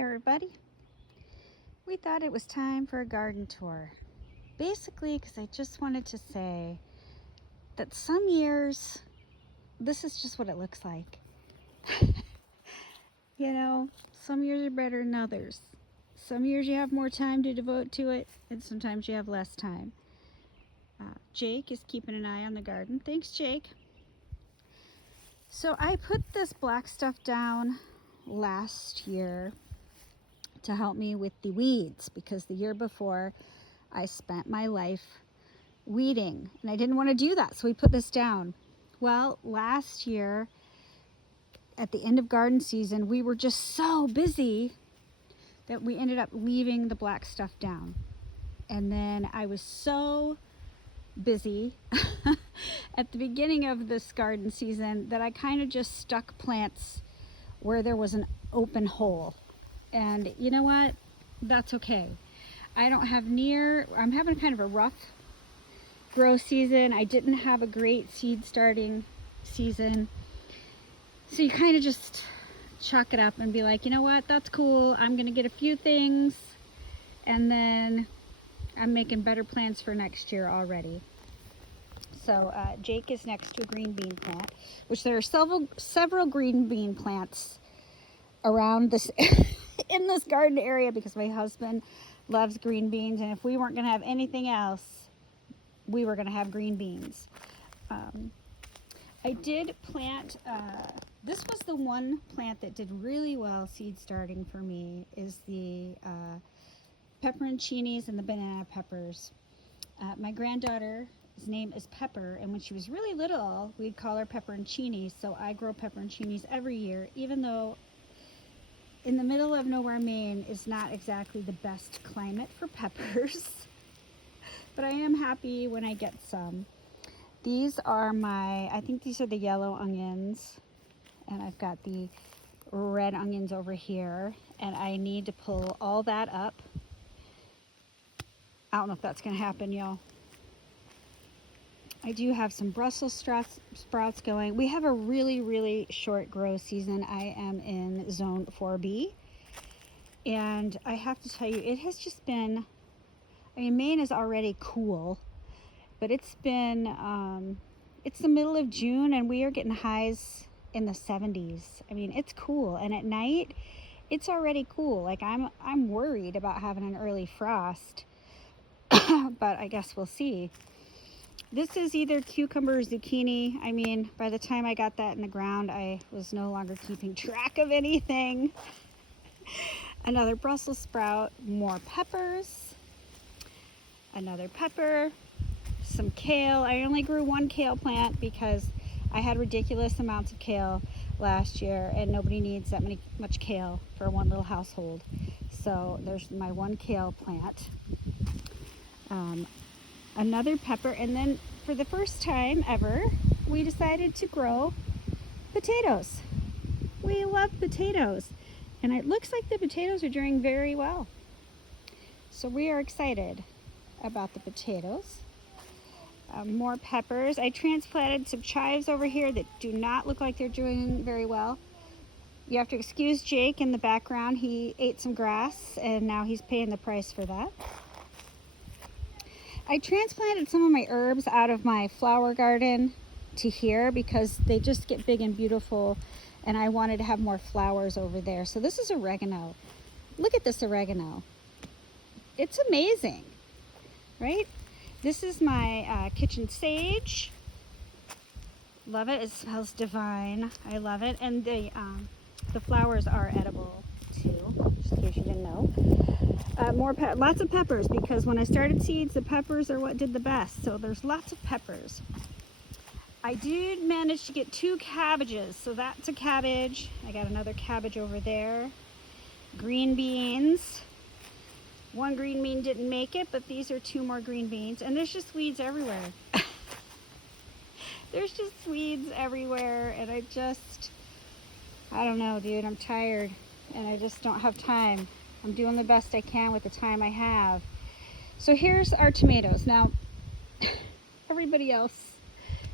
everybody. We thought it was time for a garden tour. Basically, because I just wanted to say that some years, this is just what it looks like. Some years are better than others. Some years you have more time to devote to it, and sometimes you have less time. Jake is keeping an eye on the garden. Thanks, Jake. So I put this black stuff down last year to help me with the weeds, because the year before I spent my life weeding and I didn't want to do that, so we put this down. Well, last year at the end of garden season, we were just so busy that we ended up leaving the black stuff down. And then I was so busy at the beginning of this garden season that I kind of just stuck plants where there was an open hole. And you know what? That's okay. I'm having kind of a rough grow season. I didn't have a great seed starting season. So you kind of just chuck it up and be like, you know what? That's cool. I'm going to get a few things, and then I'm making better plans for next year already. So Jake is next to a green bean plant, which there are several green bean plants around this in this garden area, because my husband loves green beans, and if we weren't going to have anything else, we were going to have green beans. I did plant, this was the one plant that did really well seed starting for me, is the pepperoncinis and the banana peppers. My granddaughter's name is Pepper, and when she was really little, we'd call her pepperoncinis, so I grow pepperoncinis every year, even though in the middle of nowhere, Maine is not exactly the best climate for peppers, but I am happy when I get some. These are I think these are the yellow onions, and I've got the red onions over here, and I need to pull all that up. I don't know if that's going to happen, y'all. I do have some Brussels sprouts going. We have a really, really short grow season. I am in zone 4B. And I have to tell you, it has just been, Maine is already cool, but it's been, it's the middle of June and we are getting highs in the 70s. It's cool. And at night, it's already cool. Like I'm worried about having an early frost, but I guess we'll see. This is either cucumber or zucchini. By the time I got that in the ground, I was no longer keeping track of anything. Another Brussels sprout, more peppers, another pepper, some kale. I only grew one kale plant because I had ridiculous amounts of kale last year, and nobody needs that much kale for one little household. So there's my one kale plant. Another pepper, and then for the first time ever, we decided to grow potatoes. We love potatoes, and it looks like the potatoes are doing very well. So we are excited about the potatoes. More peppers. I transplanted some chives over here that do not look like they're doing very well. You have to excuse Jake in the background. He ate some grass, and now he's paying the price for that. I transplanted some of my herbs out of my flower garden to here because they just get big and beautiful, and I wanted to have more flowers over there. So this is oregano. Look at this oregano. It's amazing, right? This is my kitchen sage. Love it. It smells divine. I love it. And the flowers are edible too, just in case you didn't know. Lots of peppers, because when I started seeds, the peppers are what did the best. So there's lots of peppers. I did manage to get 2 cabbages, so that's a cabbage. I got another cabbage over there. Green beans. One green bean didn't make it, but these are 2 more green beans. And there's just weeds everywhere. There's just weeds everywhere, and I don't know, dude. I'm tired, and I just don't have time. I'm doing the best I can with the time I have. So here's our tomatoes. Now, everybody else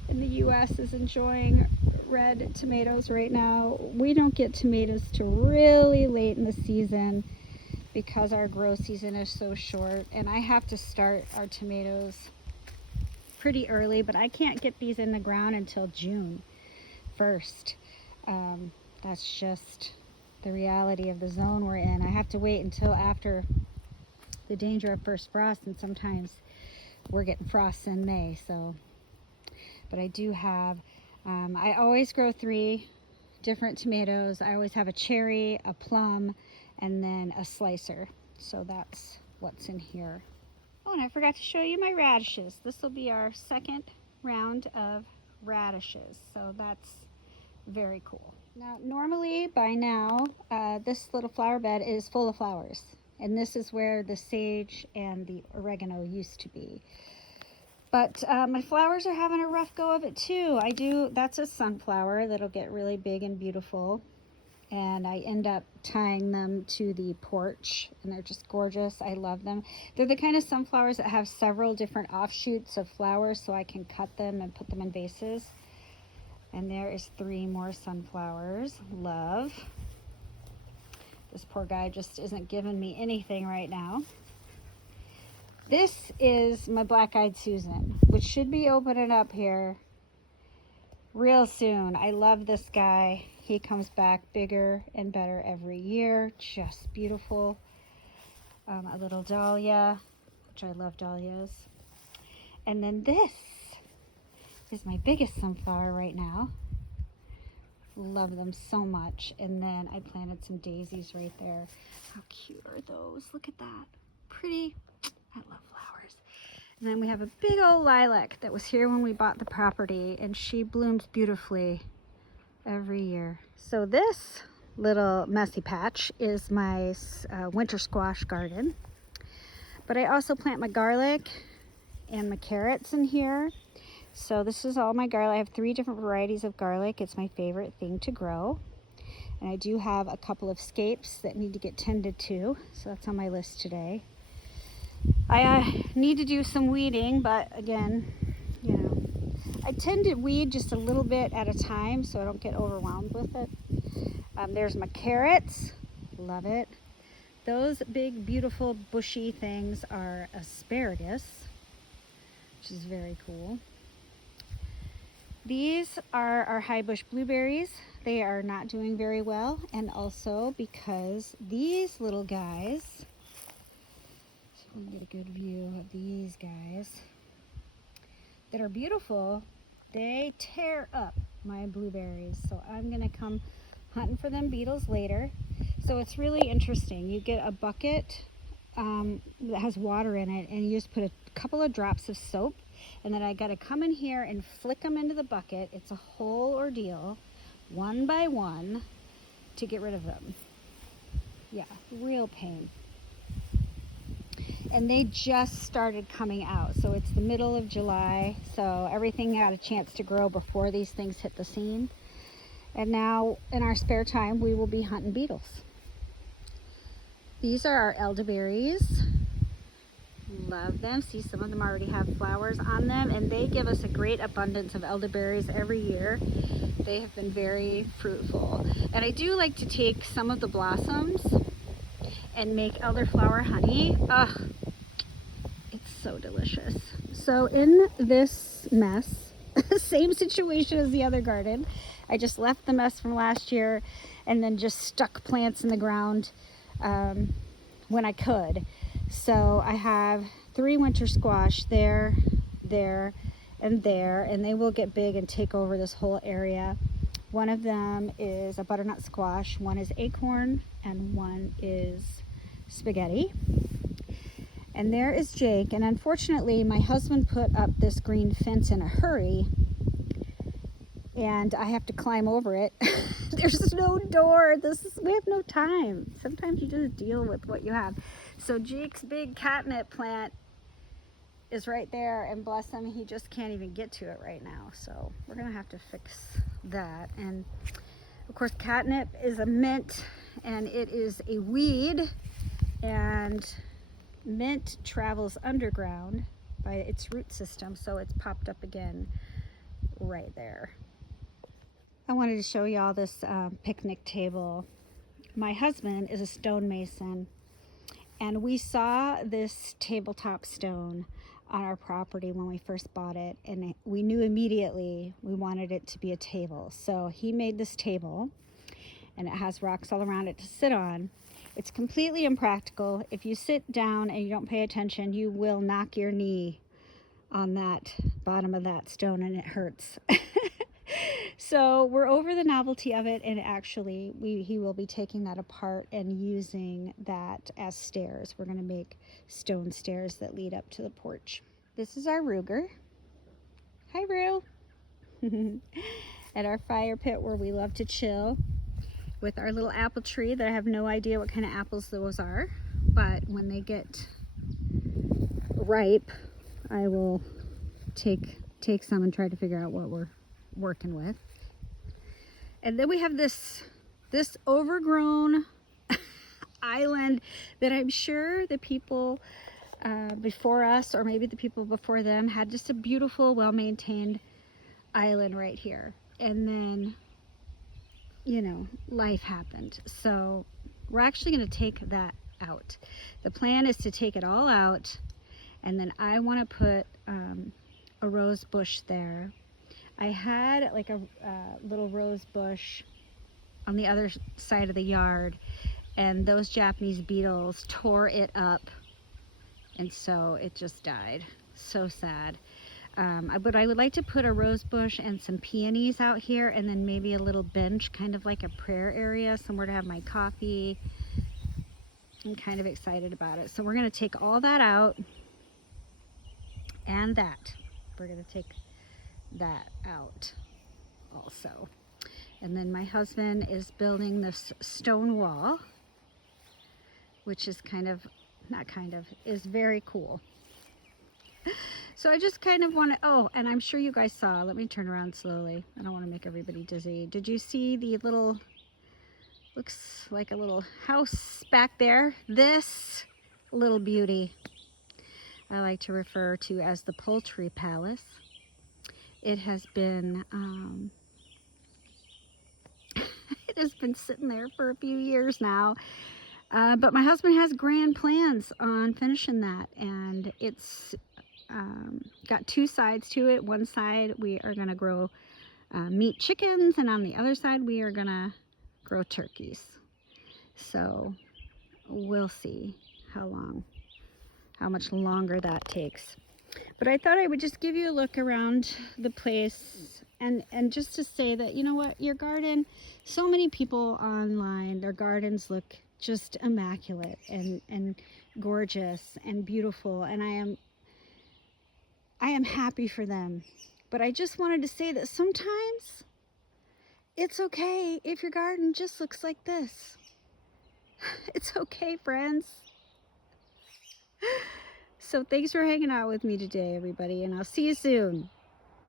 in the US is enjoying red tomatoes right now. We don't get tomatoes till really late in the season because our grow season is so short, and I have to start our tomatoes pretty early, but I can't get these in the ground until June 1st. That's just the reality of the zone we're in. I have to wait until after the danger of first frost, and sometimes we're getting frosts in May. So, but I do have, I always grow 3 different tomatoes. I always have a cherry, a plum, and then a slicer. So that's what's in here. Oh, and I forgot to show you my radishes. This will be our second round of radishes. So that's very cool. Now, normally by now, this little flower bed is full of flowers. And this is where the sage and the oregano used to be. But my flowers are having a rough go of it too. That's a sunflower that'll get really big and beautiful. And I end up tying them to the porch, and they're just gorgeous. I love them. They're the kind of sunflowers that have several different offshoots of flowers, so I can cut them and put them in vases. And there is 3 more sunflowers. Love. This poor guy just isn't giving me anything right now. This is my black-eyed Susan, which should be opening up here real soon. I love this guy. He comes back bigger and better every year. Just beautiful. A little dahlia, which I love dahlias. And then this is my biggest sunflower right now. Love them so much. And then I planted some daisies right there. How cute are those? Look at that. Pretty. I love flowers. And then we have a big old lilac that was here when we bought the property, and she blooms beautifully every year. So this little messy patch is my winter squash garden. But I also plant my garlic and my carrots in here. So this is all my garlic. I have 3 different varieties of garlic. It's my favorite thing to grow. And I do have a couple of scapes that need to get tended to. So that's on my list today. I need to do some weeding, but again, you know, I tend to weed just a little bit at a time so I don't get overwhelmed with it. There's my carrots. Love it. Those big, beautiful, bushy things are asparagus, which is very cool. These are our high bush blueberries. They are not doing very well, and also because these little guys, so we can get a good view of these guys that are beautiful, they tear up my blueberries. So I'm gonna come hunting for them beetles later. So it's really interesting. You get a bucket that has water in it, and you just put a couple of drops of soap, and then I got to come in here and flick them into the bucket. It's a whole ordeal, one by one, to get rid of them. Yeah, real pain. And they just started coming out, so it's the middle of July, so everything had a chance to grow before these things hit the scene. And now in our spare time we will be hunting beetles. These are our elderberries. Love them. See, some of them already have flowers on them, and they give us a great abundance of elderberries every year. They have been very fruitful. And I do like to take some of the blossoms and make elderflower honey. Ugh, it's so delicious. So in this mess, same situation as the other garden, I just left the mess from last year and then just stuck plants in the ground when I could. So I have 3 winter squash there, and they will get big and take over this whole area. One of them is a butternut squash, one is acorn, and one is spaghetti. And there is Jake, and unfortunately my husband put up this green fence in a hurry, and I have to climb over it. There's no door. We have no time. Sometimes you just deal with what you have. So Jake's big catnip plant is right there, and bless him, he just can't even get to it right now. So we're gonna have to fix that. And of course, catnip is a mint, and it is a weed, and mint travels underground by its root system, so it's popped up again right there. I wanted to show y'all this picnic table. My husband is a stonemason, and we saw this tabletop stone on our property when we first bought it, and we knew immediately we wanted it to be a table. So he made this table, and it has rocks all around it to sit on. It's completely impractical. If you sit down and you don't pay attention, you will knock your knee on that bottom of that stone, and it hurts. So we're over the novelty of it, and actually he will be taking that apart and using that as stairs. We're going to make stone stairs that lead up to the porch. This is our Ruger. Hi, Rue. At our fire pit where we love to chill with our little apple tree that I have no idea what kind of apples those are, but when they get ripe, I will take some and try to figure out what we're working with. And then we have this overgrown island that I'm sure the people before us, or maybe the people before them, had just a beautiful, well-maintained island right here. And then, you know, life happened. So we're actually going to take that out. The plan is to take it all out, and then I want to put a rose bush there. I had like a little rose bush on the other side of the yard, and those Japanese beetles tore it up, and so it just died. So sad. But I would like to put a rose bush and some peonies out here, and then maybe a little bench, kind of like a prayer area, somewhere to have my coffee. I'm kind of excited about it. So we're going to take all that out, and that. We're going to take that out also. And then my husband is building this stone wall, which is is very cool. So I just kind of want to, oh, and I'm sure you guys saw, let me turn around slowly. I don't want to make everybody dizzy. Did you see the little, looks like a little house back there? This little beauty I like to refer to as the poultry palace. It has been it has been sitting there for a few years now, but my husband has grand plans on finishing that, and it's got two sides to it. One side we are going to grow meat chickens, and on the other side we are going to grow turkeys. So we'll see how much longer that takes. But I thought I would just give you a look around the place, and just to say that, you know what, your garden, so many people online, their gardens look just immaculate and gorgeous and beautiful, and I am happy for them. But I just wanted to say that sometimes it's okay if your garden just looks like this. It's okay, friends. So thanks for hanging out with me today, everybody, and I'll see you soon.